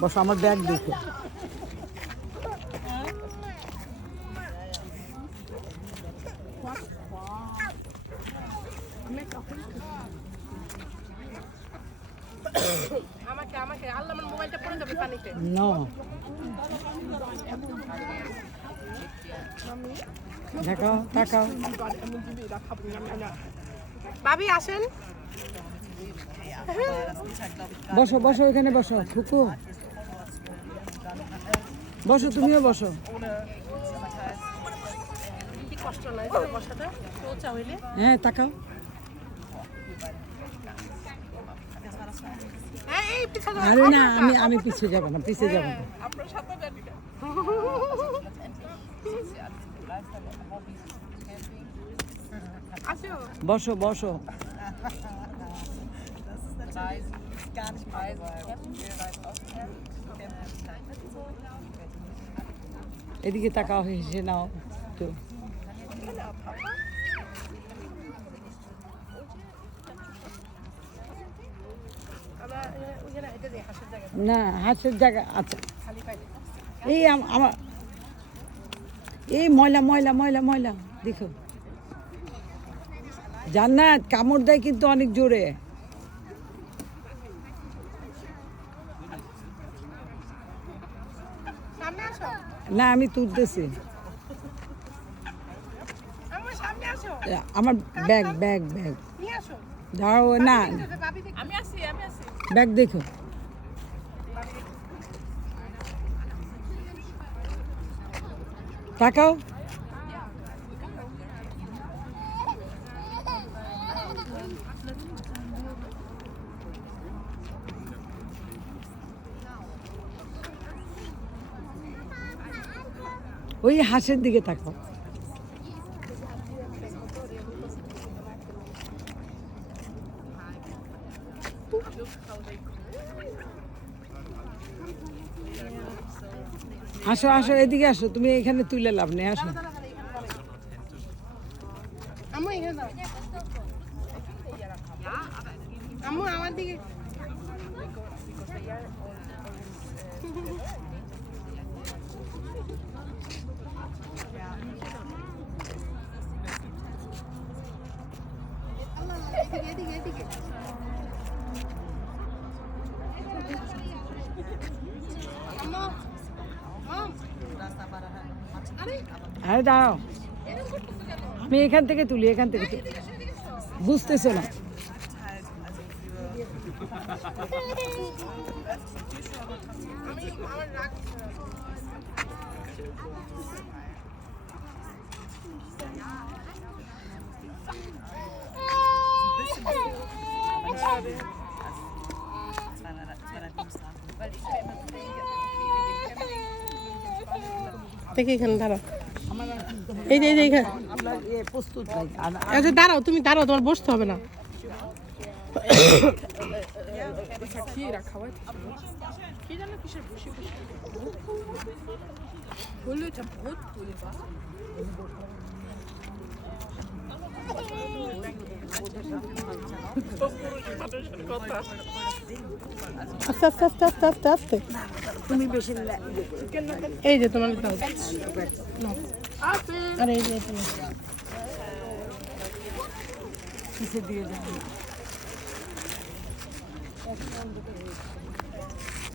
বসো আমার ব্যাগ দেখো। আমাকে আল্লাহ আমার মোবাইলটা পড়ে যাবে পানিতে। নো দেখাও তাকাও। ভাবি আসেন। বসো বসো এখানে বসো খুকু বসো তুমিও বসো। কি কষ্ট নয় বসাটা সোচা হইলে। হ্যাঁ তাকাও। এই পিছনে আরে না আমি পিছিয়ে যাবো না পিছিয়ে যাবো না। আপনার সাথে গাড়ি আসো বসো বসো। এদিকে তাকাও হেসে নাও তো। না হাঁসের জায়গা আচ্ছা এই আমার এই ময়লা ময়লা ময়লা ময়লা দেখো জান্নাত কামড় দেয় কিন্তু অনেক জোরে। সামনে আসো না আমি তুলতেছি আমার সামনে আসো আমার ব্যাগ ব্যাগ ব্যাগ নিয়ে আসো দাঁড়াও না ভাবি আমি আসি ব্যাগ দেখো। তাকাও ওই হাঁসের দিকে তাকাও। আসো আসো এদিকে আসো তুমি এখানে তুলে লাভ নেই আসো। আম্মু এখানে দাও আম্মু আমার দিকে এদিকে আম্মু আরে দাঁড়াও আমি এখান থেকে তুলি এখান থেকে বুঝতেছো না। দেখে এখানে দাঁড়াও এই যে এখানে আমরা প্রস্তুত নাই। আচ্ছা দাঁড়াও তুমি দাঁড়াও তোমার বসতে হবে না আস্তে আস্তে আস্তে আস্তে আস্তে আস্তে তুমি বেশি এই যে তোমার আরে এই যে পিছিয়ে দিয়ে যাবে।